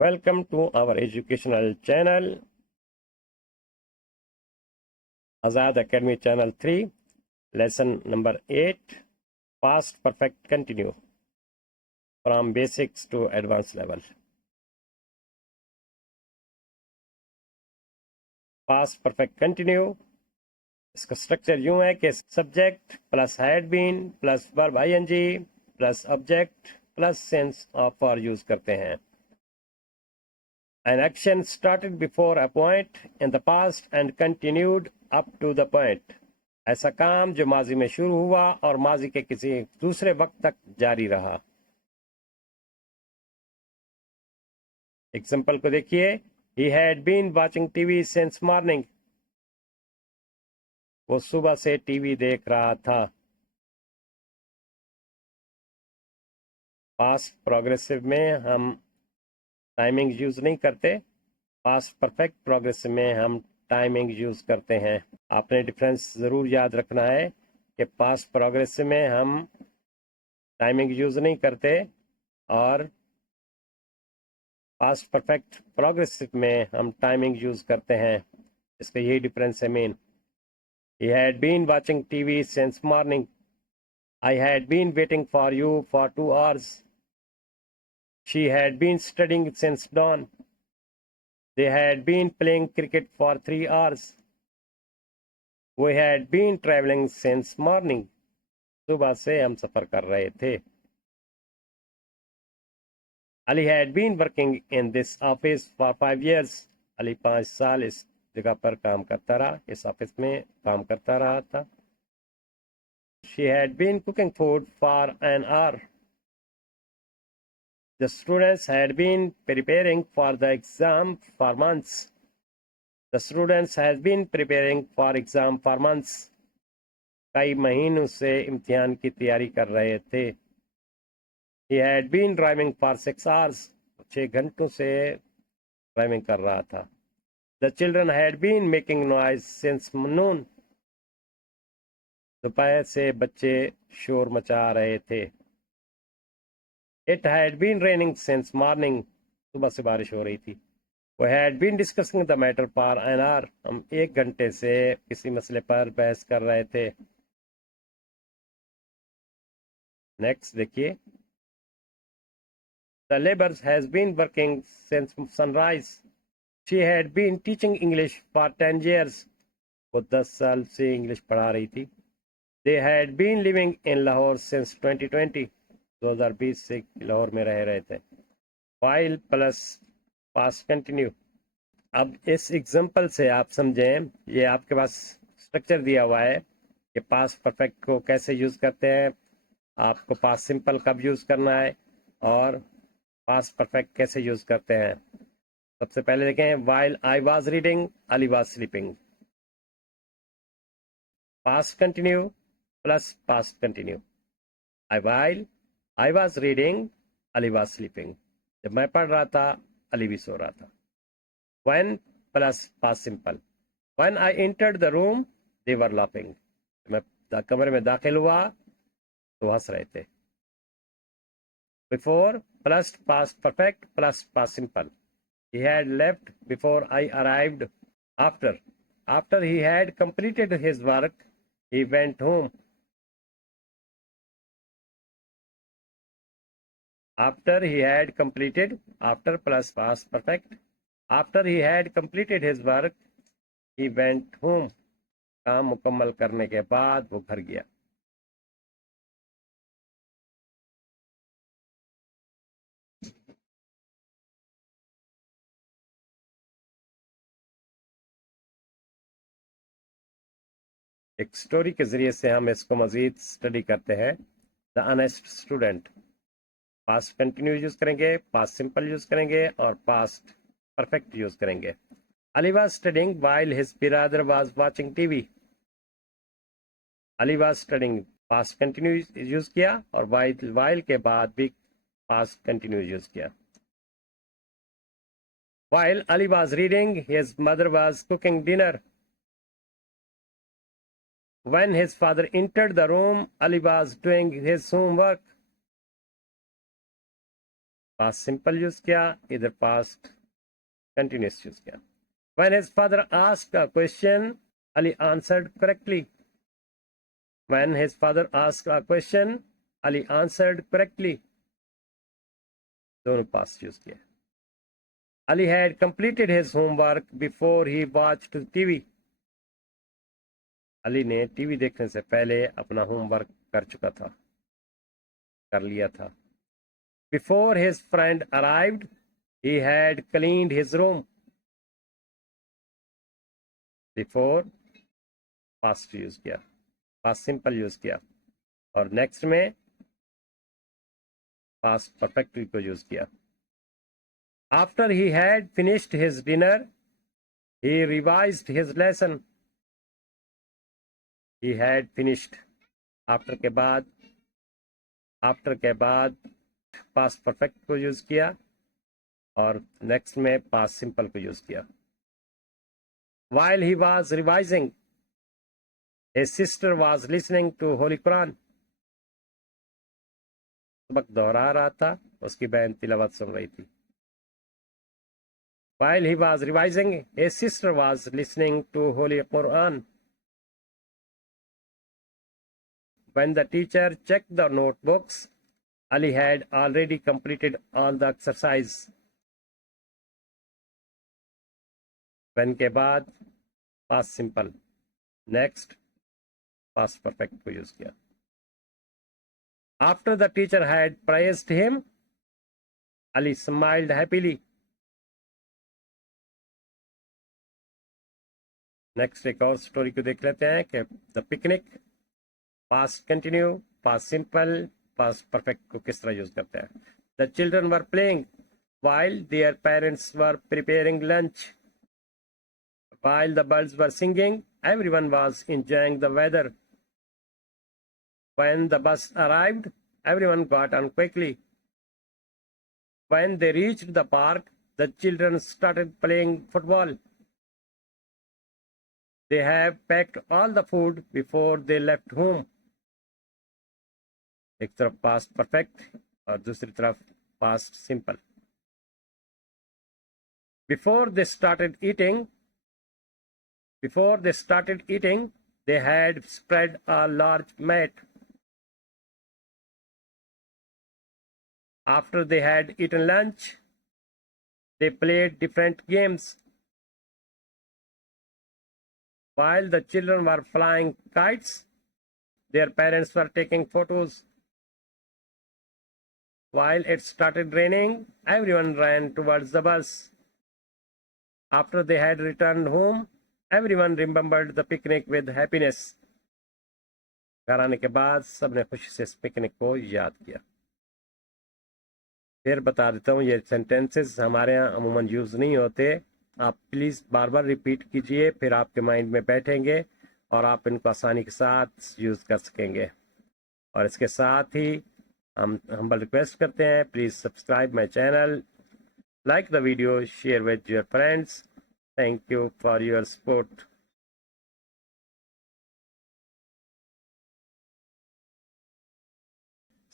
Welcome to our educational channel, Azad Academy Channel 3, lesson number 8, Past Perfect Continue, from basics to advanced level. Past Perfect Continue, इसका structure यूं है कि subject plus had been plus verb ING plus object plus sense of और use करते हैं. An action started before a point in the past and continued up to the point. ऐसा काम जो माजी में शुरू हुआ और माजी के किसी दूसरे वक्त तक जारी रहा. एग्जाम्पल को देखिए. He had been watching TV since morning. वो सुबह से टीवी देख रहा था. पास्ट प्रोग्रेसिव में हम टाइमिंग यूज नहीं करते. पास्ट परफेक्ट प्रोग्रेसिव में हम टाइमिंग यूज करते हैं. आपने डिफरेंस जरूर याद रखना है कि पास्ट प्रोग्रेसिव में हम टाइमिंग यूज नहीं करते और पास्ट परफेक्ट प्रोग्रेसिव में हम टाइमिंग यूज करते हैं. इसका यही डिफरेंस है main. He had been watching TV since morning. I had been waiting for you for 2 hours. She had been studying since dawn. They had been playing cricket for 3 hours. We had been traveling since morning. सुबह से हम सफर कर रहे थे. Ali had been working in this office for 5 years. Ali 5 साल इस जगह पर काम करता रहा, इस ऑफिस में काम करता रहा था. She had been cooking food for an hour. The students had been preparing for the exam for months. The students had been preparing for exam for months. कई महीनों से इम्तिहान की तैयारी कर रहे थे. He had been driving for 6 hours. 6 घंटों से ड्राइविंग कर रहा था. The children had been making noise since noon. दोपहर से बच्चे शोर मचा रहे थे. It had been raining since morning. सुबह से बारिश हो रही थी. We had been discussing the matter for an hour. हम 1 घंटे से किसी मसले पर बहस कर रहे थे. नेक्स्ट देखिए. The laborer has been working since sunrise. She had been teaching English for 10 years. वो 10 साल से इंग्लिश पढ़ा रही थी. They had been living in Lahore since 2020. 2020 से लाहौर में रह रहे थे. While plus past continue. अब इस एग्जांपल से आप समझें, ये आपके पास स्ट्रक्चर दिया हुआ है कि पास्ट परफेक्ट को कैसे यूज करते हैं, आपको पास्ट सिंपल कब यूज करना है और पास्ट परफेक्ट कैसे यूज करते हैं. सबसे पहले देखें. While I was reading, Ali was sleeping. Past continue plus past continue. While I was reading, Ali was sleeping. जब मैं पढ़ रहा था, अली भी सो रहा था. When plus past simple. When I entered the room, they were laughing. मैं कमरे में दाखिल हुआ तो हंस रहे थे. Before plus past perfect plus past simple. He had left before I arrived. After he had completed his work, he went home. After he had completed, after plus past perfect. After he had completed his work, he went home. काम मुकम्मल करने के बाद वो घर गया. एक story के जरिए से हम इसको मजीद स्टडी करते हैं. The honest student. Past continue use करेंगे, पास्ट सिंपल यूज करेंगे और पास्ट परफेक्ट यूज करेंगे. Ali was studying while his brother was watching TV. Ali was studying. Past continue use किया और while के बाद भी पास्ट कंटिन्यू यूज किया. While Ali was reading, his mother was cooking dinner. When his father entered the room, Ali was doing his homework. Past simple use किया, इधर past continuous use किया. When his father asked a question, Ali answered correctly. When his father asked a question, Ali answered correctly. दोनों past use किया. Ali had completed his homework before he watched TV. Ali ने TV देखने से पहले अपना homework कर चुका था, कर लिया था. Before his friend arrived, he had cleaned his room. Before past use किया, पास्ट सिंपल यूज किया, और नेक्स्ट में पास्ट परफेक्ट को यूज किया. After he had finished his dinner, he revised his lesson. He had finished. After के बाद past perfect को use किया और नेक्स्ट में पास्ट सिंपल को यूज किया. While he was revising, his sister was listening to Holy Quran. सबक दोहरा रहा था, उसकी बहन तिलावत सुन रही थी. While he was revising, his sister was listening to Holy Quran. When the teacher checked the notebooks, Ali had already completed all the exercise. When के बाद past simple. Next, past perfect को use किया. After the teacher had praised him, Ali smiled happily. Next एक और story को देख लेते हैं कि the picnic. Past continue, past simple, past perfect को किस तरह यूज करते हैं. The children were playing while their parents were preparing lunch. While the birds were singing, everyone was enjoying the weather. When the bus arrived, everyone got on quickly. When they reached the park, the children started playing football. They have packed all the food before they left home. एक तरफ past perfect और दूसरी तरफ past simple. Before they started eating, they had spread a large mat. After they had eaten lunch, they played different games. While the children were flying kites, their parents were taking photos. While it started raining, everyone ran towards the bus. After they had returned home, everyone remembered the picnic with happiness. घर आने के बाद सबने खुशी से इस picnic को याद किया. फिर बता देता हूँ, ये सेंटेंसेस हमारे यहाँ अमूमन यूज नहीं होते. आप प्लीज बार बार रिपीट कीजिए, फिर आपके माइंड में बैठेंगे और आप इनको आसानी के साथ यूज कर सकेंगे. और इसके साथ ही हम हम्बल रिक्वेस्ट करते हैं, please subscribe my channel, like the video, share with your friends. Thank you for your support.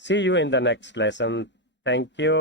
See you in the next lesson. Thank you.